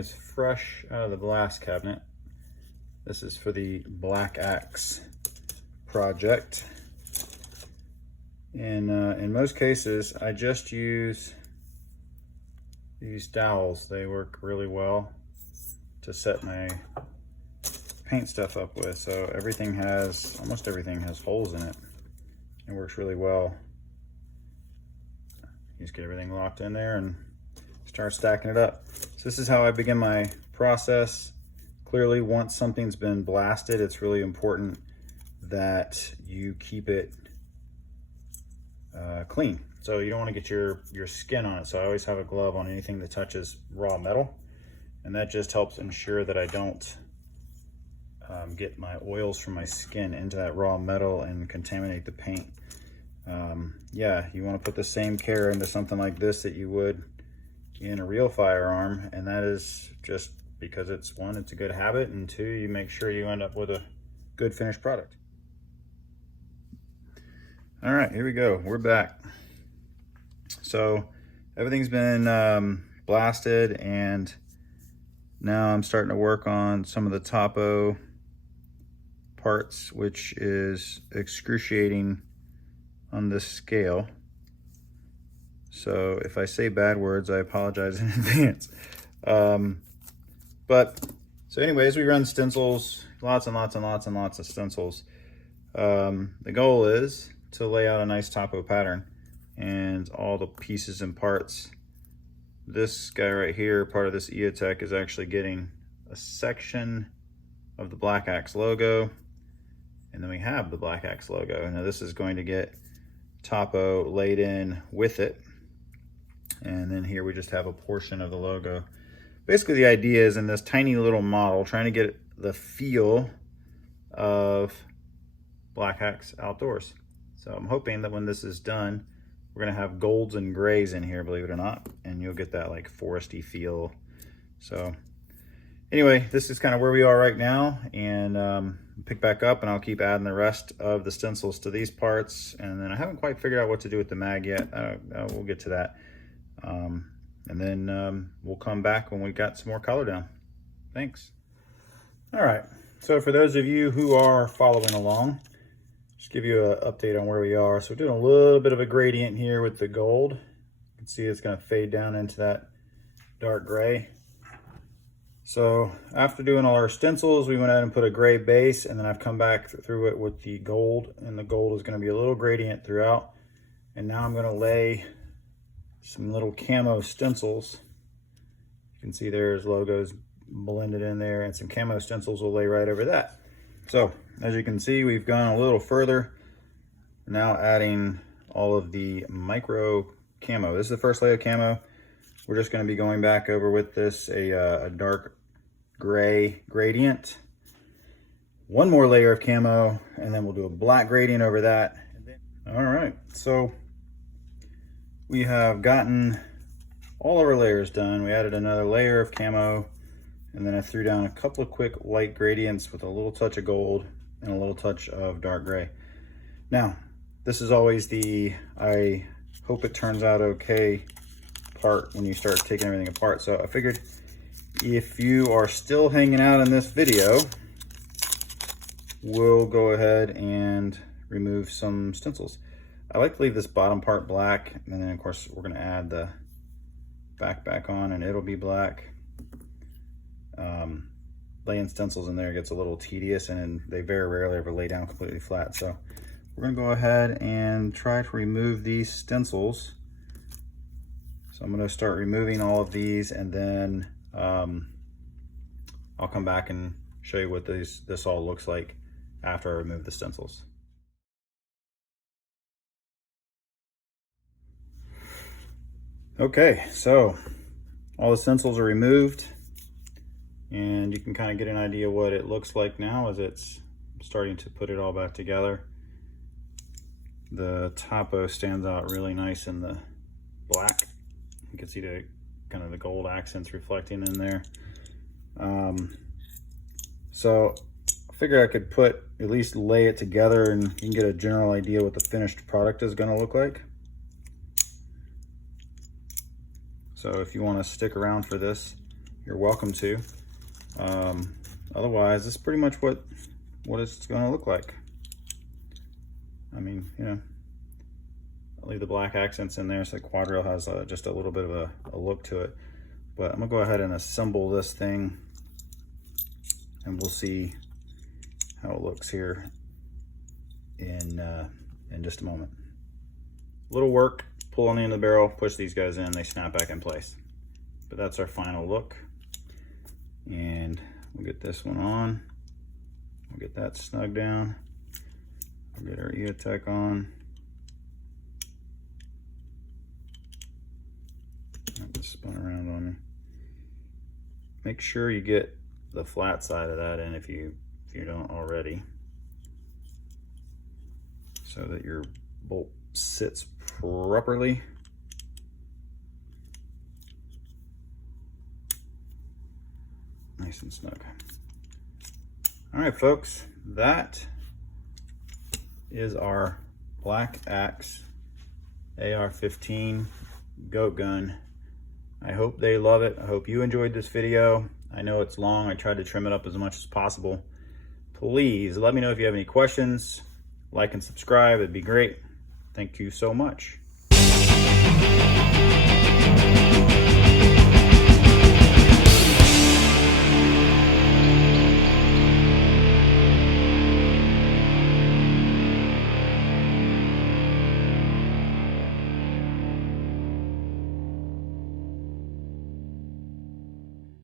is fresh out of the glass cabinet. This is for the Black Axe project. And in most cases, I just use these dowels. They work really well to set my paint stuff up with. So almost everything has holes in it. It works really well. You just get everything locked in there and start stacking it up. So this is how I begin my process. Clearly, once something's been blasted, it's really important that you keep it clean. So you don't want to get your skin on it. So I always have a glove on anything that touches raw metal. And that just helps ensure that I don't get my oils from my skin into that raw metal and contaminate the paint. Yeah, you want to put the same care into something like this that you would in a real firearm, and that is just because it's one, it's a good habit, and two, you make sure you end up with a good finished product. All right, here we go. We're back. So everything's been blasted, and now I'm starting to work on some of the topo parts, which is excruciating on this scale. So if I say bad words, I apologize in advance. So anyways, we run stencils, lots and lots and lots and lots of stencils. The goal is to lay out a nice topo pattern and all the pieces and parts. This guy right here, part of this EOTech, is actually getting a section of the Black Axe logo, and then we have the Black Axe logo. Now this is going to get topo laid in with it, and then here we just have a portion of the logo. Basically the idea is, in this tiny little model, trying to get the feel of Black Axe Outdoors. So I'm hoping that when this is done, we're gonna have golds and grays in here, believe it or not, and you'll get that like foresty feel. So anyway, this is kind of where we are right now, and pick back up and I'll keep adding the rest of the stencils to these parts. And then I haven't quite figured out what to do with the mag yet. We'll get to that. And then we'll come back when we got some more color down. Thanks. All right, so for those of you who are following along, just give you an update on where we are. So we're doing a little bit of a gradient here with the gold. You can see it's gonna fade down into that dark gray. So after doing all our stencils, we went ahead and put a gray base, and then I've come back through it with the gold, and the gold is gonna be a little gradient throughout. And now I'm gonna lay some little camo stencils. You can see there's logos blended in there, and some camo stencils will lay right over that. So as you can see, we've gone a little further, now adding all of the micro camo. This is the first layer of camo. We're just going to be going back over with this a dark gray gradient, one more layer of camo, and then we'll do a black gradient over that. All right, so we have gotten all of our layers done. We added another layer of camo, and then I threw down a couple of quick light gradients with a little touch of gold and a little touch of dark gray. Now, this is always the I hope it turns out okay part when you start taking everything apart. So I figured if you are still hanging out in this video, we'll go ahead and remove some stencils. I like to leave this bottom part black, and then of course we're going to add the back on, and it'll be black. Laying stencils in there gets a little tedious, and they very rarely ever lay down completely flat. So we're going to go ahead and try to remove these stencils. So I'm going to start removing all of these, and then I'll come back and show you what this all looks like after I remove the stencils. Okay, so all the stencils are removed, and you can kind of get an idea what it looks like now as it's starting to put it all back together. The topo stands out really nice in the black. You can see the kind of the gold accents reflecting in there. So I figured I could at least lay it together, and you can get a general idea what the finished product is going to look like. So if you want to stick around for this, you're welcome to. Otherwise, this is pretty much what it's going to look like. I mean, you know, I'll leave the black accents in there so the quad rail has just a little bit of a look to it. But I'm gonna go ahead and assemble this thing, and we'll see how it looks here in just a moment. Little work pulling in the barrel, push these guys in, they snap back in place. But that's our final look. And we'll get this one on. We'll get that snug down. We'll get our EOTech on. That just spun around on me. Make sure you get the flat side of that in if you don't already, so that your bolt sits properly. Nice and snug. All right, folks, that is our Black Axe AR-15 goat gun. I hope they love it. I hope you enjoyed this video. I know it's long. I tried to trim it up as much as possible. Please let me know if you have any questions. Like and subscribe. It'd be great. Thank you so much.